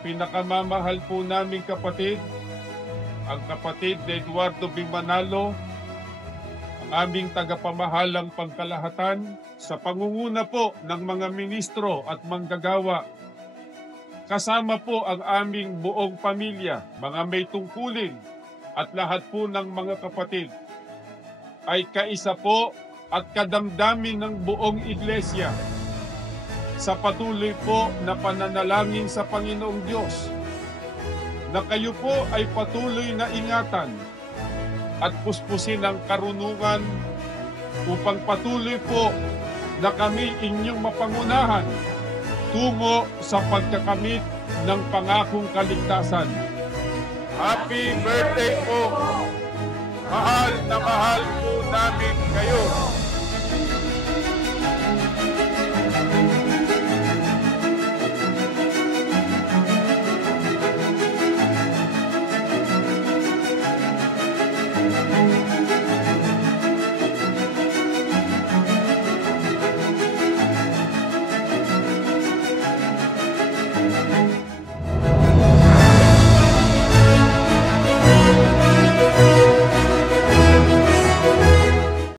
pinakamamahal po naming kapatid, ang kapatid na Eduardo B. Manalo, ang aming tagapamahalang pangkalahatan, sa pangunguna po ng mga ministro at manggagawa, kasama po ang aming buong pamilya, mga may tungkulin at lahat po ng mga kapatid, ay kaisa po at kadamdamin ng buong iglesia sa patuloy po na pananalangin sa Panginoong Diyos na kayo po ay patuloy na ingatan at puspusin ang karunungan upang patuloy po na kami inyong mapangunahan tungo sa pagkakamit ng pangakong kaligtasan. Happy birthday po! Mahal na mahal po namin kayo!